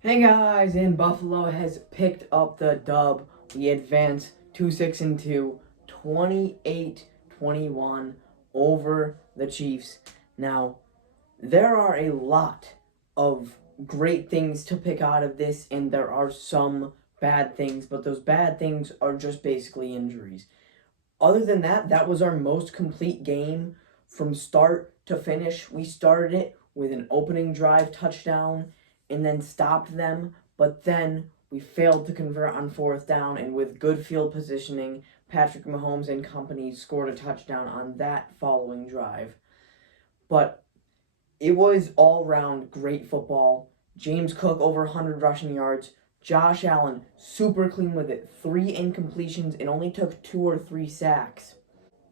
Hey guys, and Buffalo has picked up the dub. We advance 2-6-2, 28-21 over the Chiefs. Now, there are a lot of great things to pick out of this, and there are some bad things, but those bad things are just basically injuries. Other than that, that was our most complete game from start to finish. We started it with an opening drive touchdown and then stopped them, but then we failed to convert on fourth down, and with good field positioning, Patrick Mahomes and company scored a touchdown on that following drive. But it was all round great football. James Cook over 100 rushing yards. Josh Allen super clean with it. 3 incompletions and only took 2 or 3 sacks.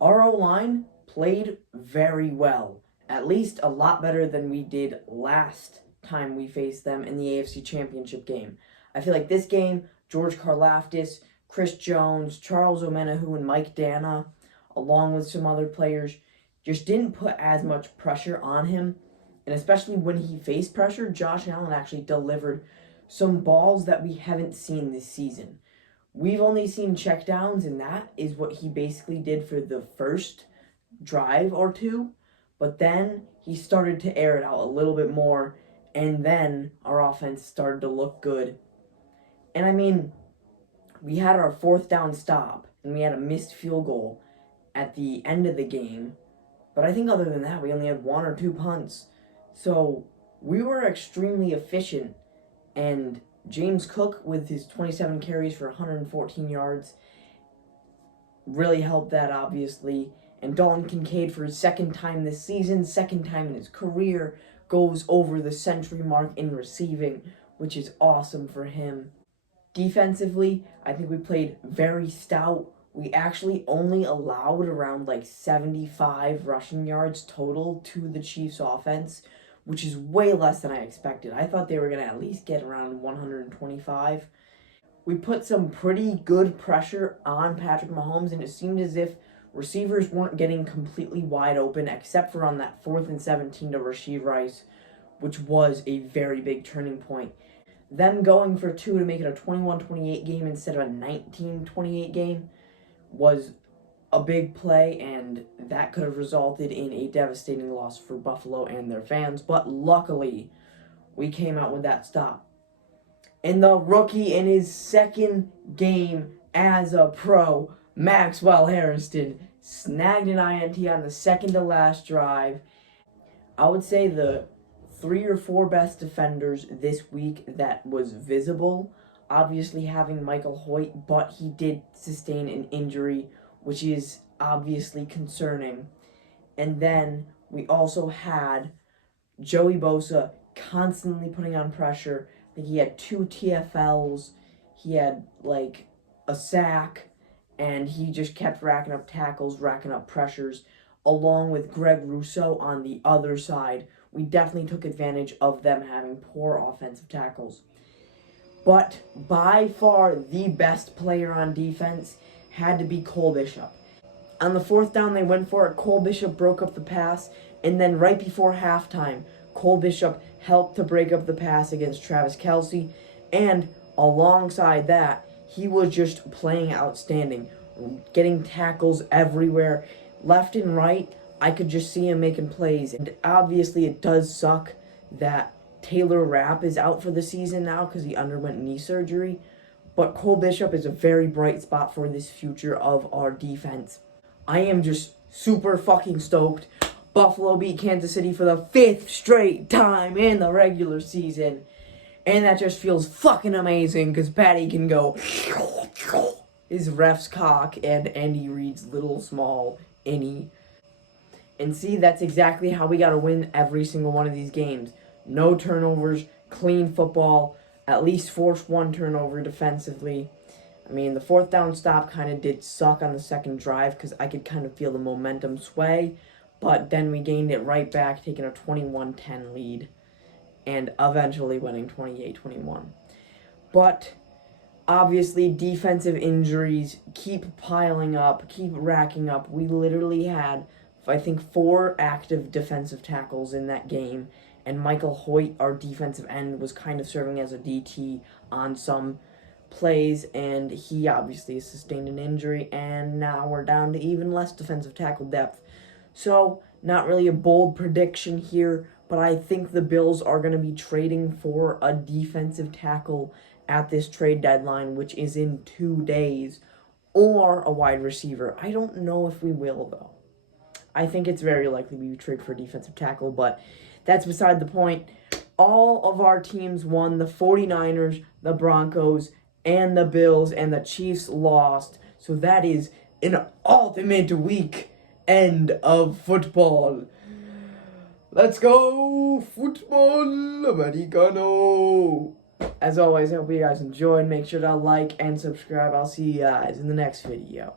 Our O-line played very well. At least a lot better than we did last time we faced them in the AFC Championship game. I feel like this game, George Karlaftis, Chris Jones, Charles Omenihu, and Mike Dana, along with some other players, just didn't put as much pressure on him. And especially when he faced pressure, Josh Allen actually delivered some balls that we haven't seen this season. We've only seen checkdowns, and that is what he basically did for the first drive or two. But then he started to air it out a little bit more, and then our offense started to look good. And I mean, we had our fourth down stop, and we had a missed field goal at the end of the game. But I think other than that, we only had 1 or 2 punts. So we were extremely efficient, and James Cook with his 27 carries for 114 yards really helped that, obviously. And Dalton Kincaid, for his second time this season, second time in his career, goes over the century mark in receiving, which is awesome for him. Defensively, I think we played very stout. We actually only allowed around 75 rushing yards total to the Chiefs offense, which is way less than I expected. I thought they were going to at least get around 125. We put some pretty good pressure on Patrick Mahomes, and it seemed as if receivers weren't getting completely wide open, except for on that 4th and 17 to Rashee Rice, which was a very big turning point. Them going for 2 to make it a 21-28 game instead of a 19-28 game was a big play, and that could have resulted in a devastating loss for Buffalo and their fans. But luckily, we came out with that stop. And the rookie in his second game as a pro, Maxwell Harrison, snagged an INT on the second to last drive. I would say the 3 or 4 best defenders this week that was visible. Obviously having Michael Hoyt, but he did sustain an injury, which is obviously concerning. And then we also had Joey Bosa constantly putting on pressure. I think he had 2 TFLs. He had a sack, and he just kept racking up tackles, racking up pressures, along with Greg Rousseau on the other side. We definitely took advantage of them having poor offensive tackles. But by far the best player on defense had to be Cole Bishop. On the 4th down, they went for it. Cole Bishop broke up the pass, and then right before halftime, Cole Bishop helped to break up the pass against Travis Kelce, and alongside that, he was just playing outstanding, getting tackles everywhere, left and right. I could just see him making plays, and obviously it does suck that Taylor Rapp is out for the season now because he underwent knee surgery, but Cole Bishop is a very bright spot for this future of our defense. I am just super fucking stoked. Buffalo beat Kansas City for the 5th straight time in the regular season, and that just feels fucking amazing because Patty can go his ref's cock and Andy Reid's little small innie. And see, that's exactly how we got to win every single one of these games. No turnovers, clean football, at least force 1 turnover defensively. I mean, the 4th down stop kind of did suck on the second drive because I could kind of feel the momentum sway. But then we gained it right back, taking a 21-10 lead and eventually winning 28-21. But obviously, defensive injuries keep piling up, keep racking up. We literally had, I think, 4 active defensive tackles in that game, and Michael Hoyt, our defensive end, was kind of serving as a DT on some plays, and he obviously sustained an injury, and now we're down to even less defensive tackle depth. So, not really a bold prediction here, but I think the Bills are going to be trading for a defensive tackle at this trade deadline, which is in 2 days, or a wide receiver. I don't know if we will, though. I think it's very likely we trade for a defensive tackle, but that's beside the point. All of our teams won. The 49ers, the Broncos, and the Bills, and the Chiefs lost. So that is an ultimate week end of football. Let's go, football americano. As always, I hope you guys enjoyed. Make sure to like and subscribe. I'll see you guys in the next video.